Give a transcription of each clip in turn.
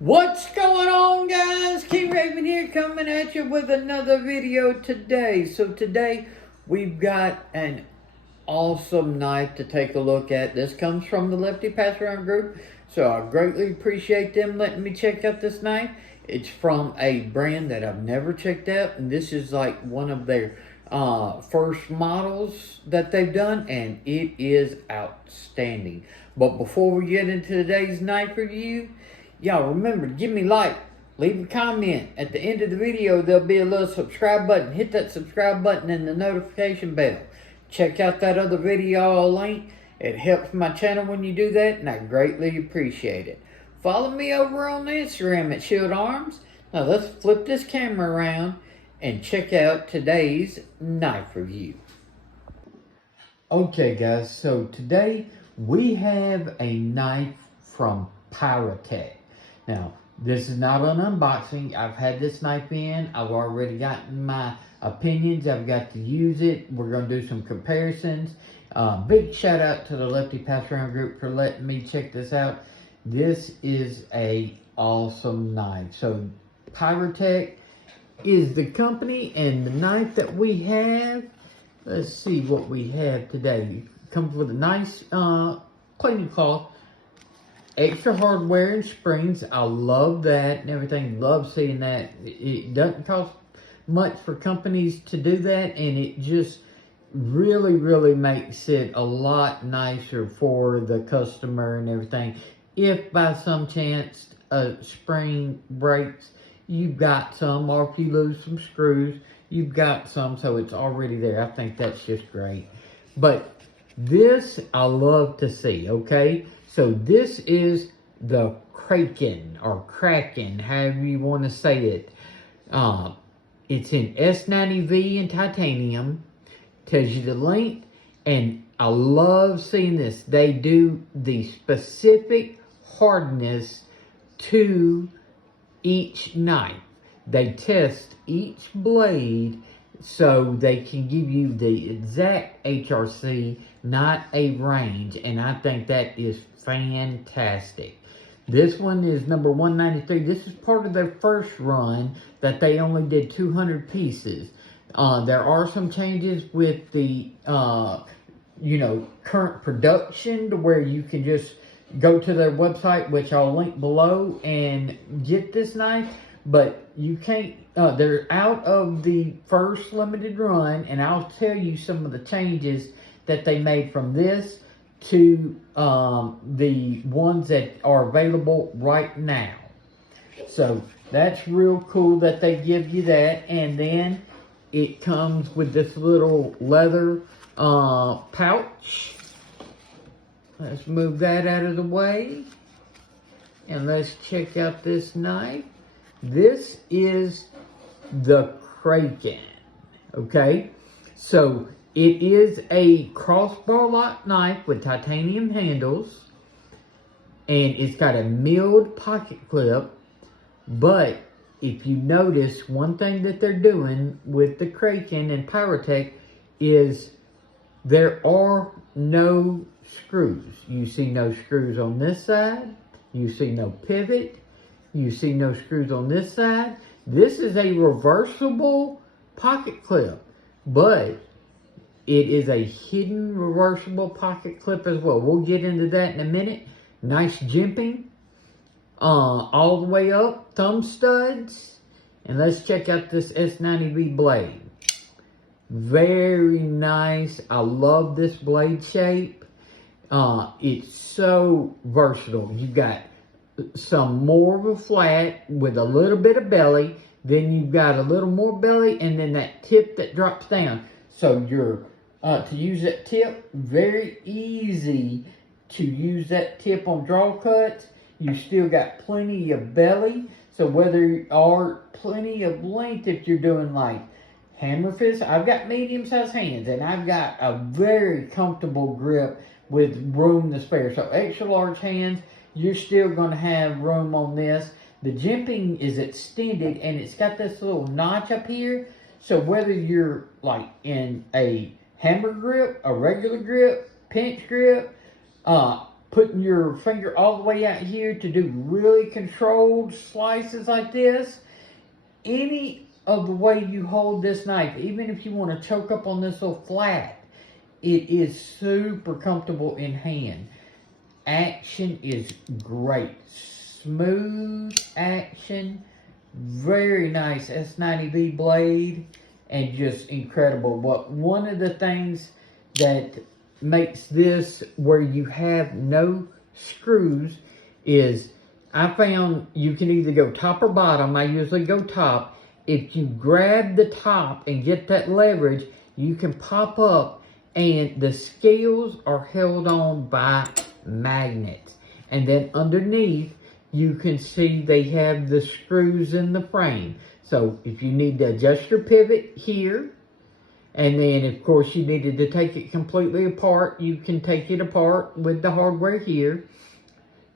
What's going on, guys? King Raven here, coming at you with another video today. So today we've got an awesome knife to take a look at. This comes from the Lefty Pass Around group, so I greatly appreciate them letting me check out this knife. It's from a brand that I've never checked out, and this is like one of their first models that they've done, and it is outstanding. But before we get into today's knife review, y'all remember to give me a like, leave a comment. At the end of the video, there'll be a little subscribe button. Hit that subscribe button and the notification bell. Check out that other video link. It helps my channel when you do that, and I greatly appreciate it. Follow me over on Instagram at Shield Arms. Now let's flip this camera around and check out today's knife review. Okay guys, so today we have a knife from Pira-Tech. Now, this is not an unboxing. I've had this knife in. I've already gotten my opinions. I've got to use it. We're going to do some comparisons. Big shout out to the Lefty Pass Around group for letting me check this out. This is a awesome knife. So, Pira-Tech is the company, and the knife that we have, let's see what we have today. It comes with a nice cleaning cloth. Extra hardware and springs. I love that and everything. Love seeing that. It doesn't cost much for companies to do that, and it just really makes it a lot nicer for the customer and everything. If by some chance a spring breaks, you've got some, or if you lose some screws, you've got some, so it's already there. I think that's just great. But this I love to see, okay? So this is the Kraken, or Kraken, however you want to say it. It's in S90V in titanium. Tells you the length, and I love seeing this. They do the specific hardness to each knife. They test each blade so they can give you the exact HRC, not a range, and I think that is fantastic. This one is number 193. This is part of their first run that they only did 200 pieces. There are some changes with the current production to where you can just go to their website, which I'll link below, and get this knife. But you can't, they're out of the first limited run, and I'll tell you some of the changes that they made from this to the ones that are available right now. So that's real cool that they give you that. And then it comes with this little leather pouch. Let's move that out of the way, and let's check out this knife. This is the Kraken, okay? So it is a crossbar lock knife with titanium handles, and it's got a milled pocket clip. But if you notice, one thing that they're doing with the Kraken and Pira-Tech is there are no screws. You see no screws on this side. You see no pivot. You see no screws on this side. This is a reversible pocket clip, but it is a hidden reversible pocket clip as well. We'll get into that in a minute. Nice jimping all the way up, thumb studs. And let's check out this S90V blade. Very nice. I love this blade shape. It's so versatile. You got some more of a flat with a little bit of belly, then you've got a little more belly, and then that tip that drops down. So you're to use that tip, very easy to use that tip on draw cuts. You still got plenty of belly, so whether or plenty of length if you're doing like hammer fist. I've got medium sized hands, and I've got a very comfortable grip with room to spare. So extra large hands, you're still going to have room on this. The jimping is extended, and it's got this little notch up here. So whether you're like in a hammer grip, a regular grip, pinch grip, putting your finger all the way out here to do really controlled slices like this, any of the way you hold this knife, even if you want to choke up on this little flat, it is super comfortable in hand. Action is great. Smooth action. Very nice S90V blade. And just incredible. But one of the things that makes this where you have no screws is, I found you can either go top or bottom. I usually go top. If you grab the top and get that leverage, you can pop up, and the scales are held on by magnets. And then underneath, you can see they have the screws in the frame. So if you need to adjust your pivot here, and then of course you needed to take it completely apart, you can take it apart with the hardware here.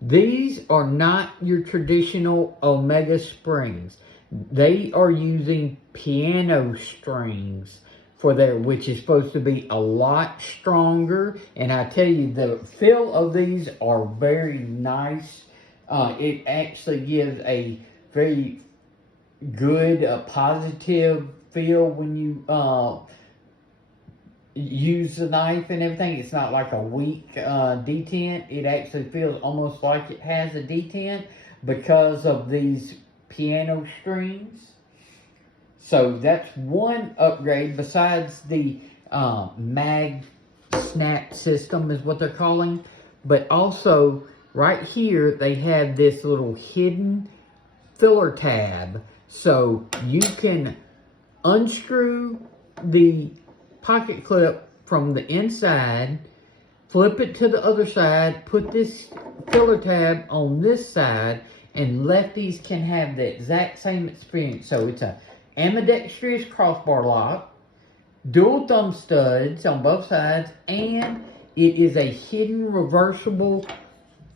These are not your traditional Omega springs. They are using piano strings for there, which is supposed to be a lot stronger. And I tell you, the feel of these are very nice. It actually gives a very good, positive feel when you use the knife and everything. It's not like a weak detent. It actually feels almost like it has a detent because of these piano strings. So that's one upgrade besides the mag snap system is what they're calling. But also right here they have this little hidden filler tab. So you can unscrew the pocket clip from the inside, flip it to the other side, put this filler tab on this side, and lefties can have the exact same experience. So it's a ambidextrous crossbar lock, dual thumb studs on both sides, and it is a hidden reversible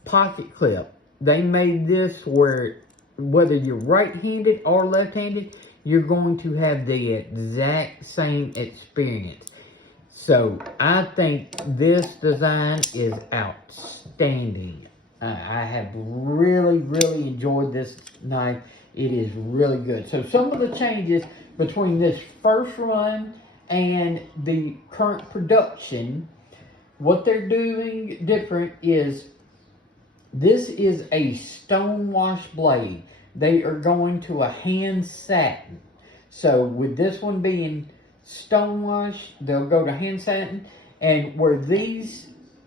pocket clip. They made this where whether you're right-handed or left-handed, you're going to have the exact same experience. So I think this design is outstanding. I have really, really enjoyed this knife. It is really good. So some of the changes between this first run and the current production, what they're doing different is, this is a stonewash blade. They are going to a hand satin. So with this one being stonewash, they'll go to hand satin. And where these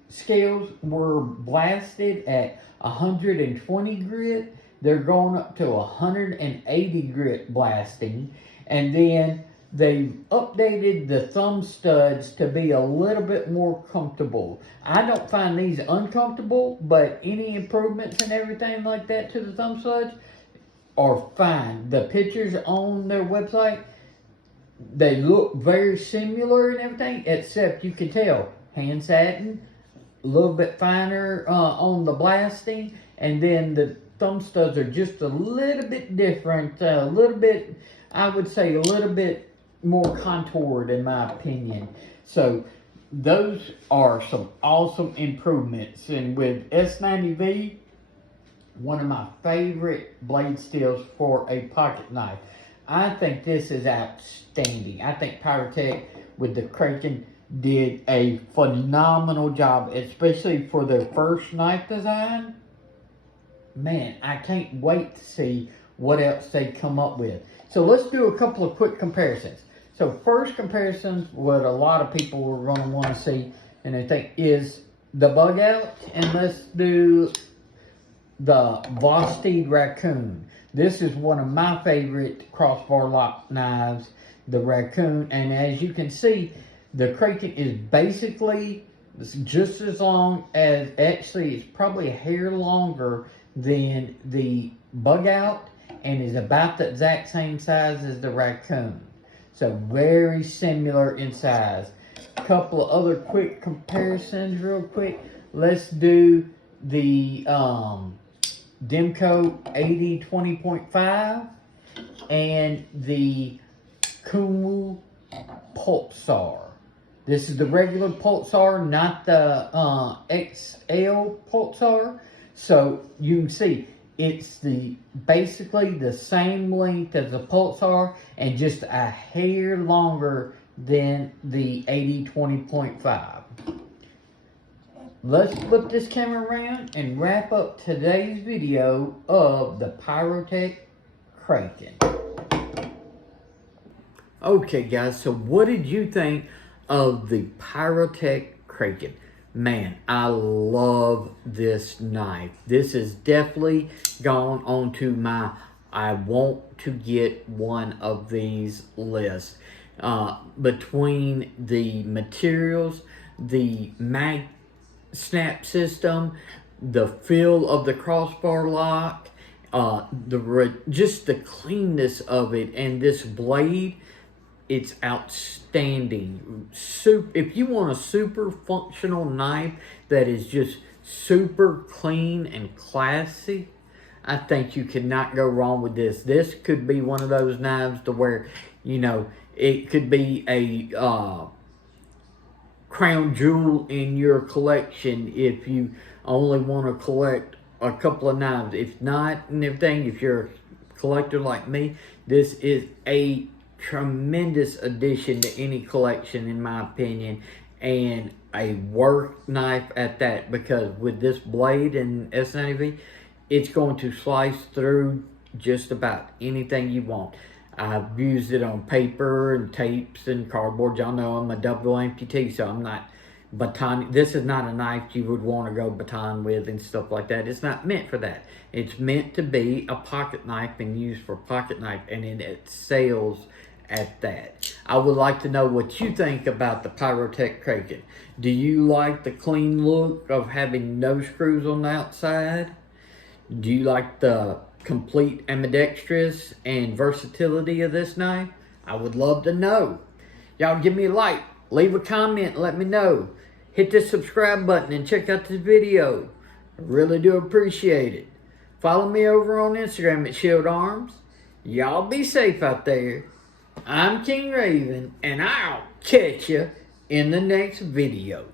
scales were blasted at 120 grit, they're going up to 180 grit blasting. And then they've updated the thumb studs to be a little bit more comfortable. I don't find these uncomfortable, but any improvements and everything like that to the thumb studs are fine. The pictures on their website, they look very similar and everything, except you can tell hand satin, a little bit finer on the blasting, and then the thumb studs are just a little bit different, a little bit, I would say a little bit more contoured in my opinion. So those are some awesome improvements. And with S90V, one of my favorite blade steels for a pocket knife, I think this is outstanding. I think Pira-Tech with the Kraken did a phenomenal job, especially for their first knife design. Man, I can't wait to see what else they come up with. So let's do a couple of quick comparisons. So first comparisons, what a lot of people are going to want to see, and I think, is the bug out. And let's do the Vosteed Raccoon. This is one of my favorite crossbar lock knives, the Raccoon. And as you can see, the Kraken is basically just as long as, actually it's probably a hair longer than the bug out, and is about the exact same size as the Raccoon. So very similar in size. A couple of other quick comparisons real quick. Let's do the Demco 80-20.5 and the Kumu Pulsar. This is the regular pulsar, not the XL pulsar. So you can see it's basically the same length as the pulsar and just a hair longer than the 80-20.5. Let's flip this camera around and wrap up today's video of the Piratech Kraken. Okay guys, so what did you think of the Piratech Kraken? Man, I love this knife. This has definitely gone onto my I want to get one of these list. Between the materials, the mag snap system, the feel of the crossbar lock, just the cleanness of it, and this blade, it's outstanding. If you want a super functional knife that is just super clean and classy, I think you cannot go wrong with this. This could be one of those knives to where, you know, it could be a crown jewel in your collection if you only want to collect a couple of knives. If not, and everything, if you're a collector like me, this is a tremendous addition to any collection, in my opinion, and a work knife at that, because with this blade and S90V, it's going to slice through just about anything you want. I've used it on paper and tapes and cardboard. Y'all know I'm a double amputee, so I'm not baton. This is not a knife you would want to go baton with and stuff like that. It's not meant for that. It's meant to be a pocket knife and used for pocket knife, and it excels at that. I would like to know what you think about the Piratech Kraken. Do you like the clean look of having no screws on the outside? Do you like the complete ambidextrous and versatility of this knife? I would love to know. Y'all give me a like, leave a comment, let me know. Hit the subscribe button and check out this video. I really do appreciate it. Follow me over on Instagram at Shield Arms. Y'all be safe out there. I'm King Raven, and I'll catch you in the next video.